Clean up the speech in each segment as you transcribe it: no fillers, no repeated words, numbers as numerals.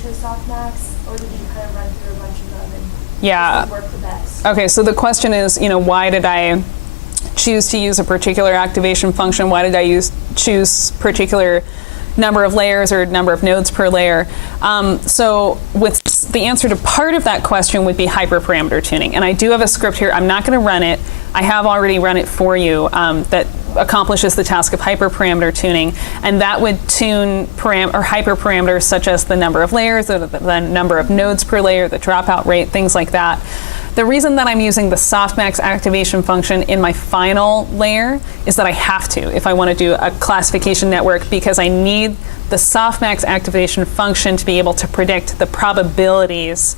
chose softmax, or did you kind of run through a bunch of them and yeah. work the best? Okay, so the question is, why did I choose to use a particular activation function? Why did I choose particular number of layers or number of nodes per layer? So with the answer to part of that question would be hyperparameter tuning. And I do have a script here. I'm not going to run it. I have already run it for you that accomplishes the task of hyperparameter tuning. And that would tune hyperparameters such as the number of layers, the number of nodes per layer, the dropout rate, things like that. The reason that I'm using the softmax activation function in my final layer is that I have to if I want to do a classification network, because I need the softmax activation function to be able to predict the probabilities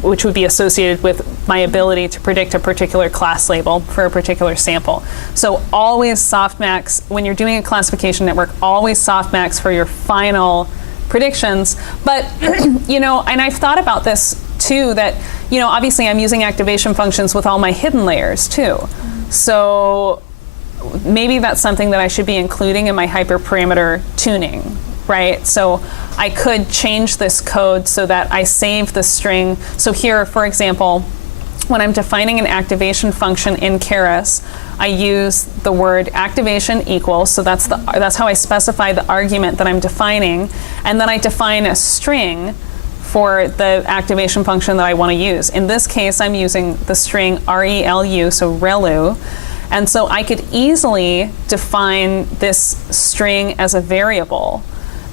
which would be associated with my ability to predict a particular class label for a particular sample. So always softmax, when you're doing a classification network, always softmax for your final predictions. But, and I've thought about this too, that, obviously I'm using activation functions with all my hidden layers too. So maybe that's something that I should be including in my hyperparameter tuning, right? So I could change this code so that I save the string. So here, for example, when I'm defining an activation function in Keras, I use the word activation equals, so that's how I specify the argument that I'm defining, and then I define a string for the activation function that I want to use. In this case, I'm using the string RELU, so RELU, and so I could easily define this string as a variable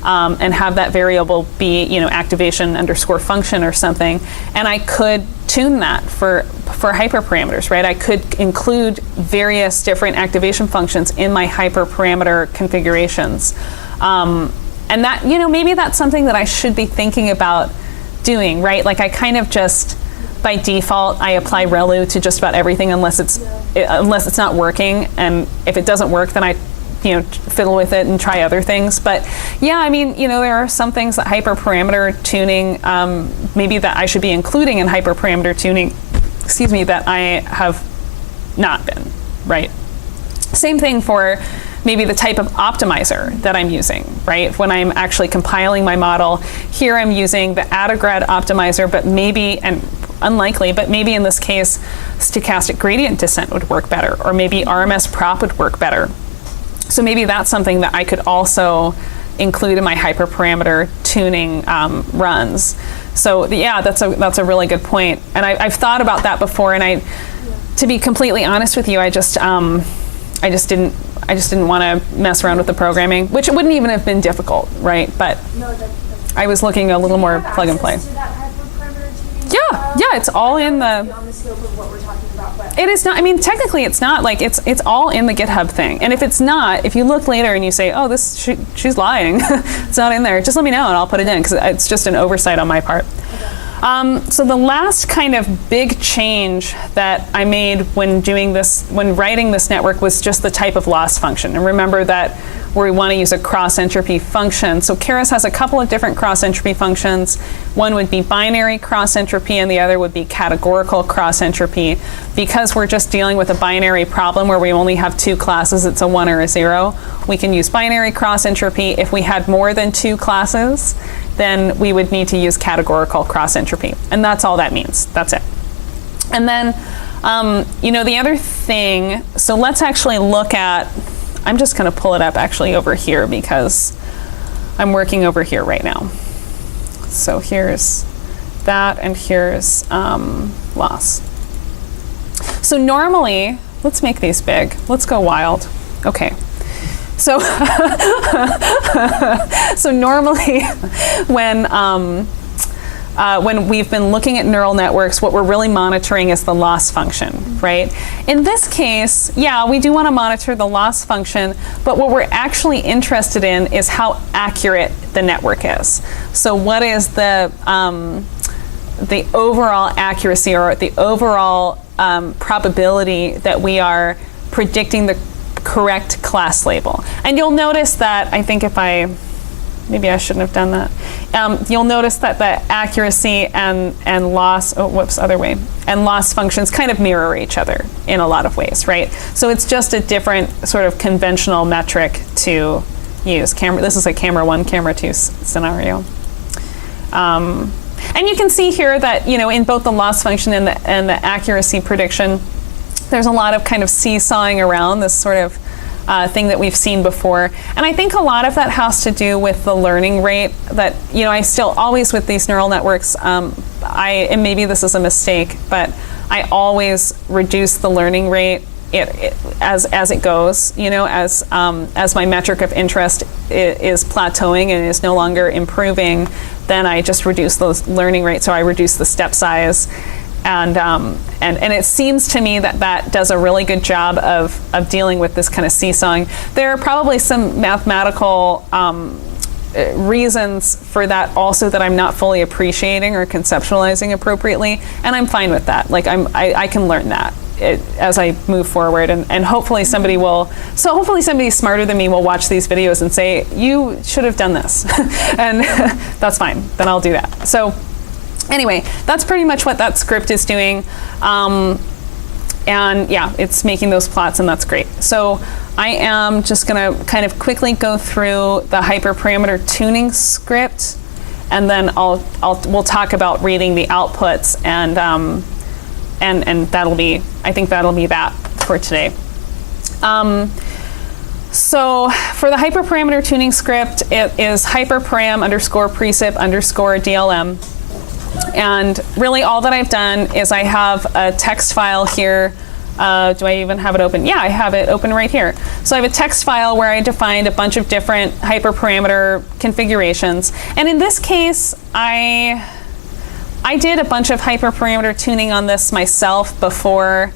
and have that variable be, activation underscore function or something, and I could tune that for hyperparameters, right? I could include various different activation functions in my hyperparameter configurations, and that, maybe that's something that I should be thinking about doing, right? Like I kind of just, by default, I apply RELU to just about everything unless it's not working, and if it doesn't work, then I fiddle with it and try other things. But yeah, there are some things that hyperparameter tuning, maybe that I should be including in hyperparameter tuning, that I have not been, right? Same thing for maybe the type of optimizer that I'm using, right? When I'm actually compiling my model, here I'm using the Attograd optimizer, but maybe, and unlikely, but maybe in this case, stochastic gradient descent would work better, or maybe RMS prop would work better. So maybe that's something that I could also include in my hyperparameter tuning runs. So yeah, that's a really good point. And I've thought about that before, and to be completely honest with you, I just didn't want to mess around with the programming, which it wouldn't even have been difficult, right? But I was looking a little more plug and play. Yeah, it's all in the. Beyond the scope of what we're talking about, but it is not. Technically, it's not. Like it's all in the GitHub thing. And if it's not, if you look later and you say, "Oh, she's lying," it's not in there. Just let me know and I'll put it in, because it's just an oversight on my part. Okay. So the last kind of big change that I made when writing this network was just the type of loss function. And remember that we want to use a cross-entropy function. So Keras has a couple of different cross-entropy functions. One would be binary cross-entropy and the other would be categorical cross-entropy. Because we're just dealing with a binary problem where we only have two classes, it's a 1 or a 0, we can use binary cross-entropy. If we had more than 2 classes, then we would need to use categorical cross-entropy. And that's all that means. That's it. And then, the other thing, so let's actually look at, I'm just going to pull it up actually over here because I'm working over here right now. So here's that, and here's loss. So normally, let's make these big. Let's go wild. Okay. So, so normally when we've been looking at neural networks, what we're really monitoring is the loss function, right? In this case, yeah, we do want to monitor the loss function, but what we're actually interested in is how accurate the network is. So what is the overall accuracy, or the overall probability that we are predicting the correct class label? And you'll notice that, I think maybe I shouldn't have done that. You'll notice that the accuracy and loss, and loss functions kind of mirror each other in a lot of ways, right? So it's just a different sort of conventional metric to use. This is a camera 1, camera 2 scenario. And you can see here that, in both the loss function and the accuracy prediction, there's a lot of kind of seesawing around this sort of thing that we've seen before. And I think a lot of that has to do with the learning rate that, I still always with these neural networks, and maybe this is a mistake, but I always reduce the learning rate as it goes, as my metric of interest is plateauing and is no longer improving, then I just reduce those learning rates. So I reduce the step size. And it seems to me that does a really good job of dealing with this kind of seesawing. There are probably some mathematical reasons for that also that I'm not fully appreciating or conceptualizing appropriately, and I'm fine with that. Like I can learn that as I move forward, and hopefully somebody smarter than me will watch these videos and say, you should have done this, and that's fine. Then I'll do that. So. Anyway, that's pretty much what that script is doing. And yeah, it's making those plots, and that's great. So I am just going to kind of quickly go through the hyperparameter tuning script, and then we'll talk about reading the outputs, and I think that'll be that for today. So for the hyperparameter tuning script, it is hyperparam_precip_DLM. And really all that I've done is I have a text file here. Do I even have it open? Yeah, I have it open right here. So I have a text file where I defined a bunch of different hyperparameter configurations. And in this case, I did a bunch of hyperparameter tuning on this myself before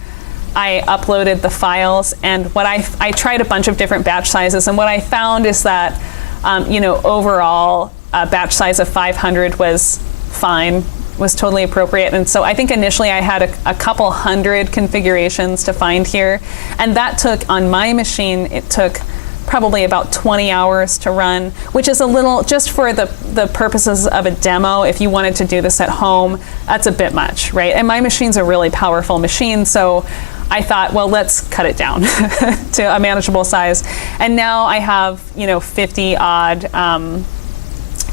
I uploaded the files. And what I tried a bunch of different batch sizes. And what I found is that, overall, a batch size of 500 was fine, was totally appropriate. And so I think initially I had a couple hundred configurations to find here. And that took, on my machine, it took probably about 20 hours to run, which is a little, just for the purposes of a demo, if you wanted to do this at home, that's a bit much, right? And my machine's a really powerful machine, so I thought, well, let's cut it down to a manageable size. And now I have, 50 odd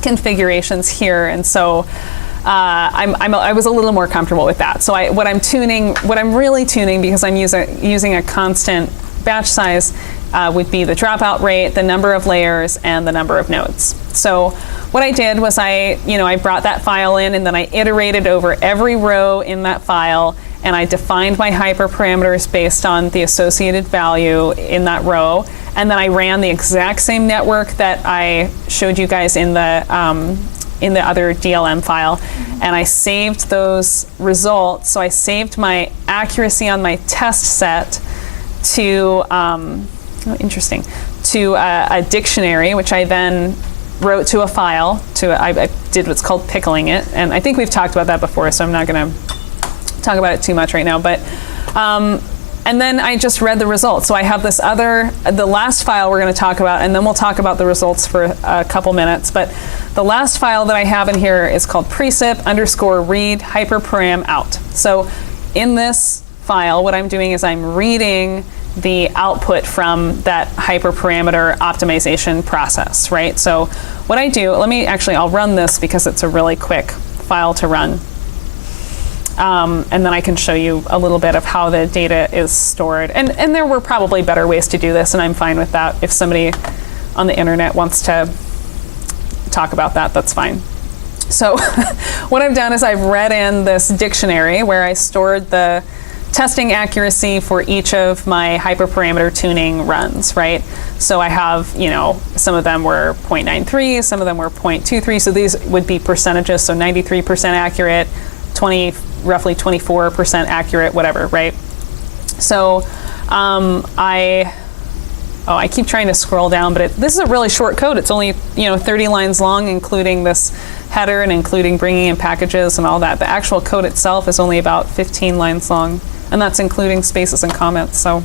configurations here, and so I was a little more comfortable with that. So what I'm really tuning, because I'm using a constant batch size, would be the dropout rate, the number of layers, and the number of nodes. So what I did was I brought that file in, and then I iterated over every row in that file, and I defined my hyperparameters based on the associated value in that row. And then I ran the exact same network that I showed you guys in the other DLM file, and I saved those results. So I saved my accuracy on my test set to a dictionary, which I then wrote to a file. I did what's called pickling it, and I think we've talked about that before, so I'm not going to talk about it too much right now. But and then I just read the results. So I have the last file we're going to talk about, and then we'll talk about the results for a couple minutes. But the last file that I have in here is called precip_read hyperparam out. So in this file, what I'm doing is I'm reading the output from that hyperparameter optimization process, right? So what I do, I'll run this because it's a really quick file to run. And then I can show you a little bit of how the data is stored. And there were probably better ways to do this, and I'm fine with that. If somebody on the internet wants to talk about that, that's fine. So what I've done is I've read in this dictionary where I stored the testing accuracy for each of my hyperparameter tuning runs, right? So I have, some of them were 0.93, some of them were 0.23, so these would be percentages, so 93% accurate, roughly 24% accurate, whatever, right? So I keep trying to scroll down, but this is a really short code. It's only 30 lines long, including this header and including bringing in packages and all that. The actual code itself is only about 15 lines long, and that's including spaces and comments, so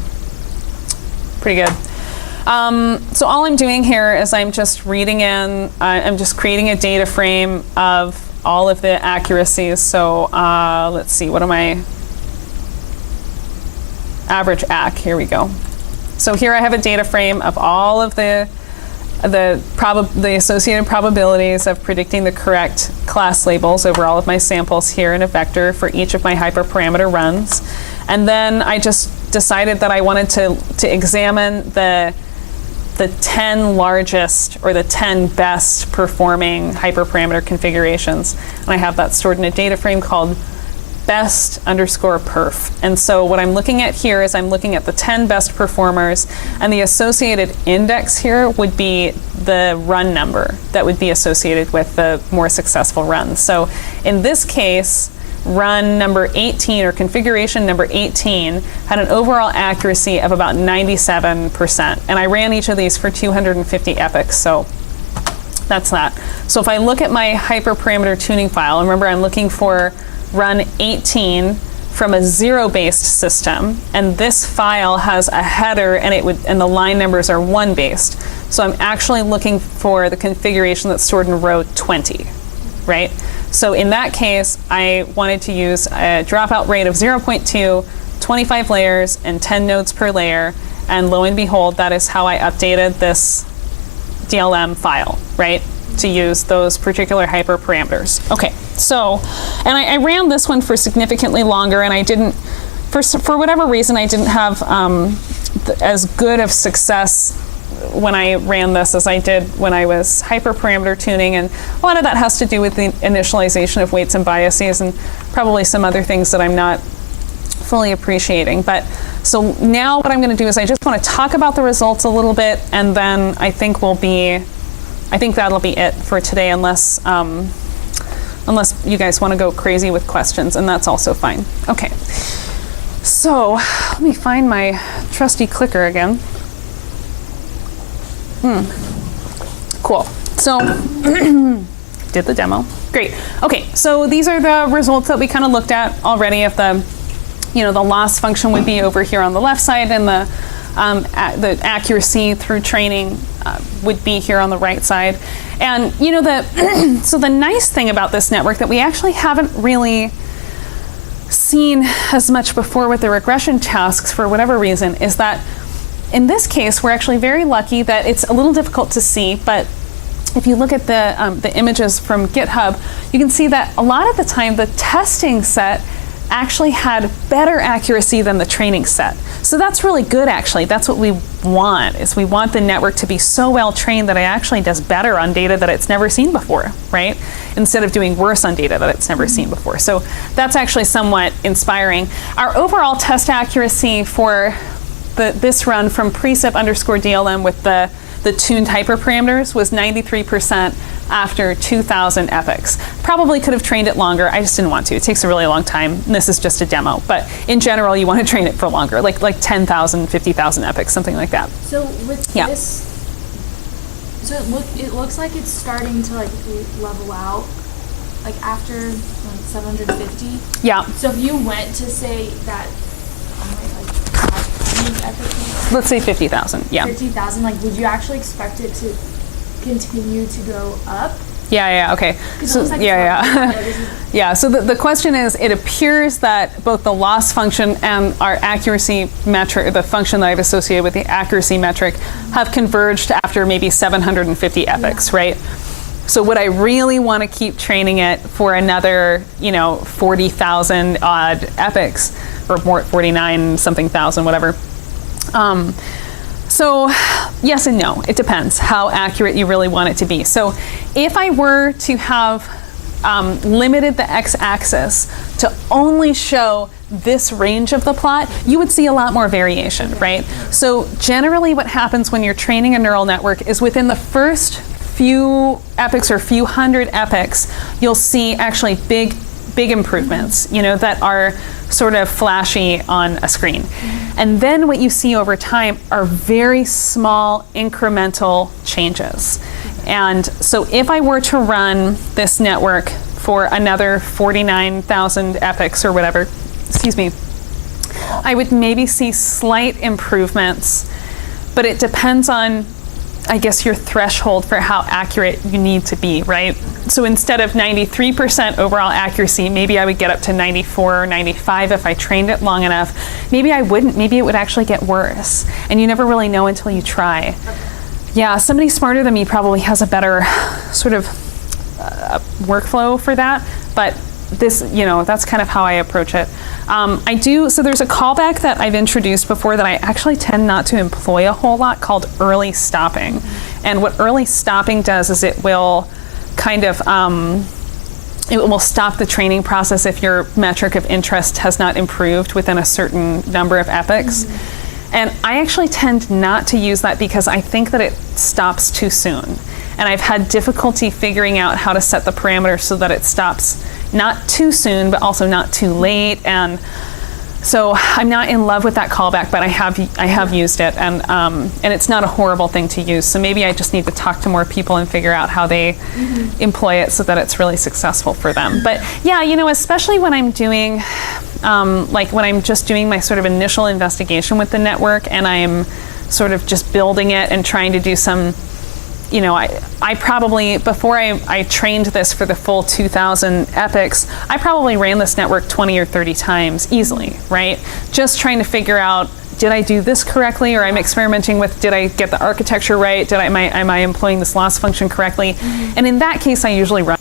pretty good. So all I'm doing here is I'm just reading in, I'm just creating a data frame of all of the accuracies. So let's see, what am I? Average ACK, here we go. So here I have a data frame of all of the the associated probabilities of predicting the correct class labels over all of my samples here in a vector for each of my hyperparameter runs. And then I just decided that I wanted to examine the 10 largest or the 10 best performing hyperparameter configurations. And I have that stored in a data frame called best_perf. And so what I'm looking at here is I'm looking at the 10 best performers, and the associated index here would be the run number that would be associated with the more successful runs. So in this case, run number 18 or configuration number 18 had an overall accuracy of about 97%. And I ran each of these for 250 epochs, so that's that. So if I look at my hyperparameter tuning file, remember I'm looking for run 18 from a zero-based system, and this file has a header and the line numbers are 1-based. So I'm actually looking for the configuration that's stored in row 20, right? So in that case, I wanted to use a dropout rate of 0.2, 25 layers, and 10 nodes per layer. And lo and behold, that is how I updated this DLM file, right? To use those particular hyperparameters. Okay, so, and I ran this one for significantly longer, and I didn't, for whatever reason, I didn't have as good of success when I ran this as I did when I was hyperparameter tuning, and a lot of that has to do with the initialization of weights and biases and probably some other things that I'm not fully appreciating. But so now what I'm going to do is I just want to talk about the results a little bit, and then I think that'll be it for today, unless you guys want to go crazy with questions, and that's also fine. Okay, so let me find my trusty clicker again. Cool. So did the demo. Great. Okay, so these are the results that we kind of looked at already. If the loss function would be over here on the left side, and the accuracy through training would be here on the right side. And so the nice thing about this network that we actually haven't really seen as much before with the regression tasks for whatever reason is that in this case, we're actually very lucky that it's a little difficult to see, but if you look at the images from GitHub, you can see that a lot of the time the testing set actually had better accuracy than the training set. So that's really good, actually. That's what we want, is we want the network to be so well trained that it actually does better on data that it's never seen before, right? Instead of doing worse on data that it's never seen before. So that's actually somewhat inspiring. Our overall test accuracy for this run from precip_DLM with the tuned hyperparameters was 93% after 2,000 epochs. Probably could have trained it longer. I just didn't want to. It takes a really long time. This is just a demo. But in general, you want to train it for longer, like 10,000, 50,000 epochs, something like that. So with this, so it looks like it's starting to level out, like after 750. Yeah. So if you went to say that, let's say 50,000. Yeah. 50,000. Would you actually expect it to continue to go up? Yeah. Okay. So yeah. So the question is, it appears that both the loss function and our accuracy metric, the function that I've associated with the accuracy metric, have converged after maybe 750 epochs, right? So would I really want to keep training it for another, 40,000 odd epochs, or more, 49 something thousand, whatever? So yes and no. It depends how accurate you really want it to be. So if I were to have limited the x-axis to only show this range of the plot, you would see a lot more variation, right? So generally what happens when you're training a neural network is within the first few epochs or few hundred epochs, you'll see actually big improvements, that are sort of flashy on a screen. And then what you see over time are very small incremental changes. And so if I were to run this network for another 49,000 epochs or whatever, I would maybe see slight improvements, but it depends on, I guess, your threshold for how accurate you need to be, right? So instead of 93% overall accuracy, maybe I would get up to 94 or 95 if I trained it long enough. Maybe I wouldn't. Maybe it would actually get worse. And you never really know until you try. Yeah, somebody smarter than me probably has a better sort of workflow for that, but this, that's kind of how I approach it. So there's a callback that I've introduced before that I actually tend not to employ a whole lot called early stopping. And what early stopping does is it will kind of, it will stop the training process if your metric of interest has not improved within a certain number of epochs. And I actually tend not to use that because I think that it stops too soon. And I've had difficulty figuring out how to set the parameters so that it stops not too soon, but also not too late. And so I'm not in love with that callback, but I have used it, and it's not a horrible thing to use. So maybe I just need to talk to more people and figure out how they employ it so that it's really successful for them. But yeah, especially when I'm doing, like when I'm just doing my sort of initial investigation with the network, and I'm sort of just building it and trying to do some. I probably, before I trained this for the full 2,000 epochs, I probably ran this network 20 or 30 times easily, right? Just trying to figure out, did I do this correctly? Or I'm experimenting with, did I get the architecture right? Am I employing this loss function correctly? And in that case, I usually run